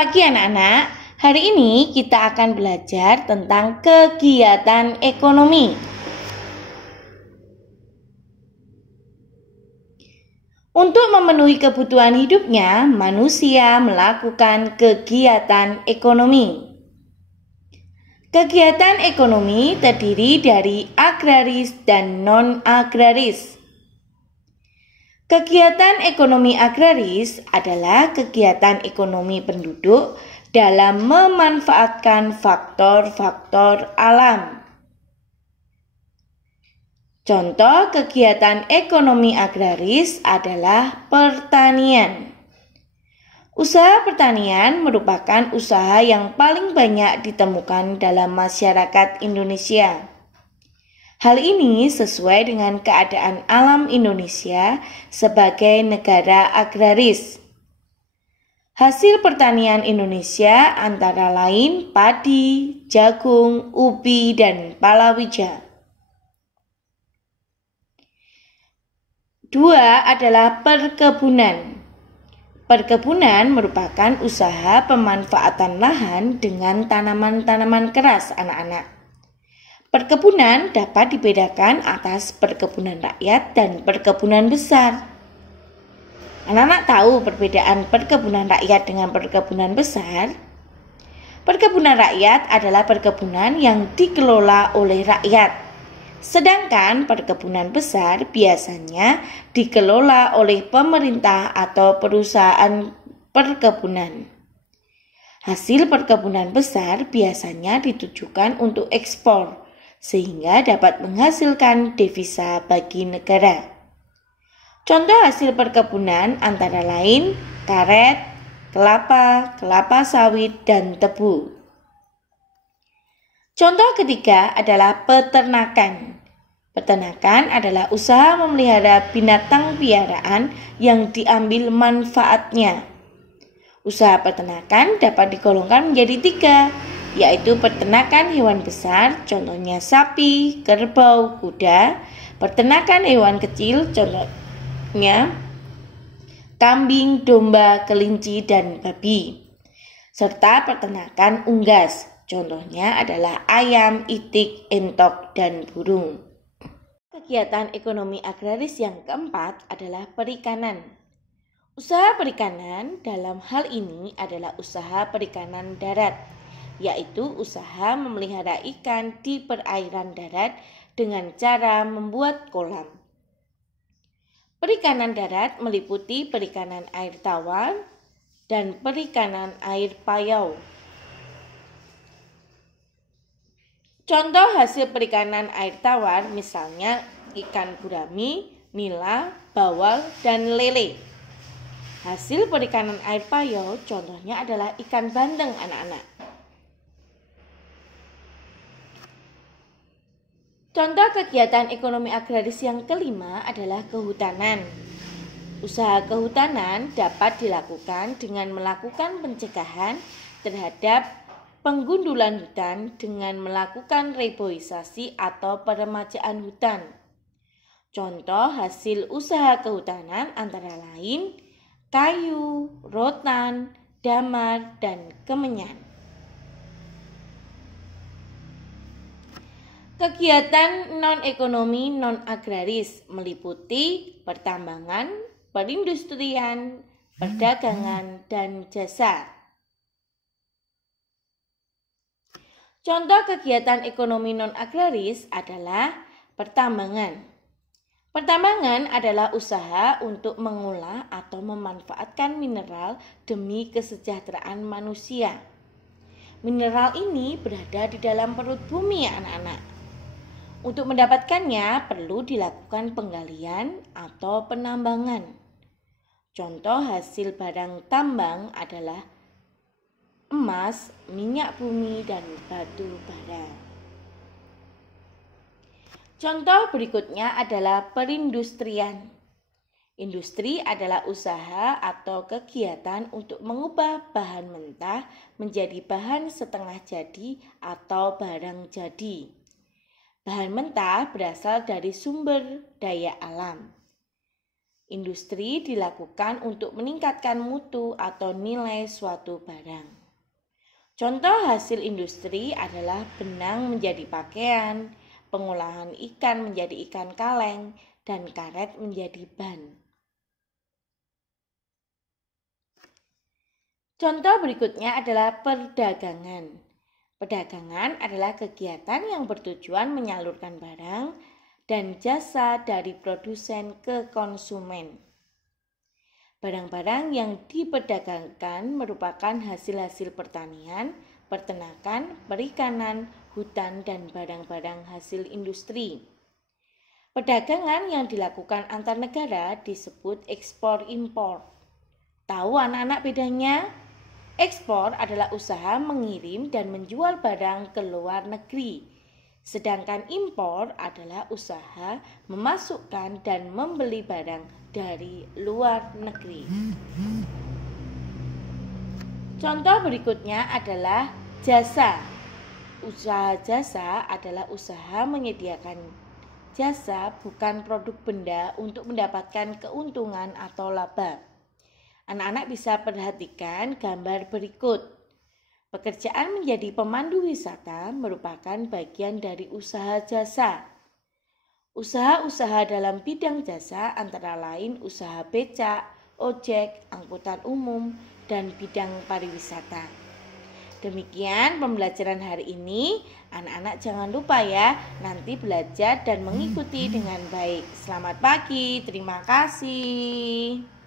pagi anak-anak. Hari ini kita akan belajar tentang kegiatan ekonomi. Untuk memenuhi kebutuhan hidupnya, manusia melakukan kegiatan ekonomi. Kegiatan ekonomi terdiri dari agraris dan non-agraris. Kegiatan ekonomi agraris adalah kegiatan ekonomi penduduk dalam memanfaatkan faktor-faktor alam. Contoh kegiatan ekonomi agraris adalah pertanian. Usaha pertanian merupakan usaha yang paling banyak ditemukan dalam masyarakat Indonesia. Hal ini sesuai dengan keadaan alam Indonesia sebagai negara agraris. Hasil pertanian Indonesia antara lain padi, jagung, ubi, dan palawija. 2 adalah perkebunan. Perkebunan merupakan usaha pemanfaatan lahan dengan tanaman-tanaman keras anak-anak. Perkebunan dapat dibedakan atas perkebunan rakyat dan perkebunan besar. Anak-anak tahu perbedaan perkebunan rakyat dengan perkebunan besar? Perkebunan rakyat adalah perkebunan yang dikelola oleh rakyat. Sedangkan perkebunan besar biasanya dikelola oleh pemerintah atau perusahaan perkebunan. Hasil perkebunan besar biasanya ditujukan untuk ekspor, sehingga dapat menghasilkan devisa bagi negara. Contoh hasil perkebunan antara lain karet, kelapa, kelapa sawit, dan tebu. Contoh ketiga adalah peternakan. Peternakan adalah usaha memelihara binatang piaraan yang diambil manfaatnya. Usaha peternakan dapat digolongkan menjadi 3, yaitu peternakan hewan besar, contohnya sapi, kerbau, kuda. Peternakan hewan kecil, contohnya kambing, domba, kelinci, dan babi. Serta peternakan unggas, contohnya adalah ayam, itik, entok, dan burung. Kegiatan ekonomi agraris yang keempat adalah perikanan. Usaha perikanan dalam hal ini adalah usaha perikanan darat, yaitu usaha memelihara ikan di perairan darat dengan cara membuat kolam. Perikanan darat meliputi perikanan air tawar dan perikanan air payau. Contoh hasil perikanan air tawar misalnya ikan gurami, nila, bawal, dan lele. Hasil perikanan air payau contohnya adalah ikan bandeng anak-anak. Contoh kegiatan ekonomi agraris yang kelima adalah kehutanan. Usaha kehutanan dapat dilakukan dengan melakukan pencegahan terhadap penggundulan hutan dengan melakukan reboisasi atau peremajaan hutan. Contoh hasil usaha kehutanan antara lain kayu, rotan, damar, dan kemenyan. Kegiatan non-ekonomi non-agraris meliputi pertambangan, perindustrian, perdagangan, dan jasa. Contoh kegiatan ekonomi non-agraris adalah pertambangan. Pertambangan adalah usaha untuk mengolah atau memanfaatkan mineral demi kesejahteraan manusia. Mineral ini berada di dalam perut bumi ya anak-anak. Untuk mendapatkannya perlu dilakukan penggalian atau penambangan. Contoh hasil barang tambang adalah emas, minyak bumi, dan batu bara. Contoh berikutnya adalah perindustrian. Industri adalah usaha atau kegiatan untuk mengubah bahan mentah menjadi bahan setengah jadi atau barang jadi. Bahan mentah berasal dari sumber daya alam. Industri dilakukan untuk meningkatkan mutu atau nilai suatu barang. Contoh hasil industri adalah benang menjadi pakaian, pengolahan ikan menjadi ikan kaleng, dan karet menjadi ban. Contoh berikutnya adalah perdagangan. Perdagangan adalah kegiatan yang bertujuan menyalurkan barang dan jasa dari produsen ke konsumen. Barang-barang yang diperdagangkan merupakan hasil-hasil pertanian, peternakan, perikanan, hutan, dan barang-barang hasil industri. Perdagangan yang dilakukan antar negara disebut ekspor-impor. Tahu anak-anak bedanya? Ekspor adalah usaha mengirim dan menjual barang ke luar negeri. Sedangkan impor adalah usaha memasukkan dan membeli barang dari luar negeri. Contoh berikutnya adalah jasa. Usaha jasa adalah usaha menyediakan jasa bukan produk benda untuk mendapatkan keuntungan atau laba. Anak-anak bisa perhatikan gambar berikut. Pekerjaan menjadi pemandu wisata merupakan bagian dari usaha jasa. Usaha-usaha dalam bidang jasa antara lain usaha becak, ojek, angkutan umum, dan bidang pariwisata. Demikian pembelajaran hari ini. Anak-anak jangan lupa ya, nanti belajar dan mengikuti dengan baik. Selamat pagi, terima kasih.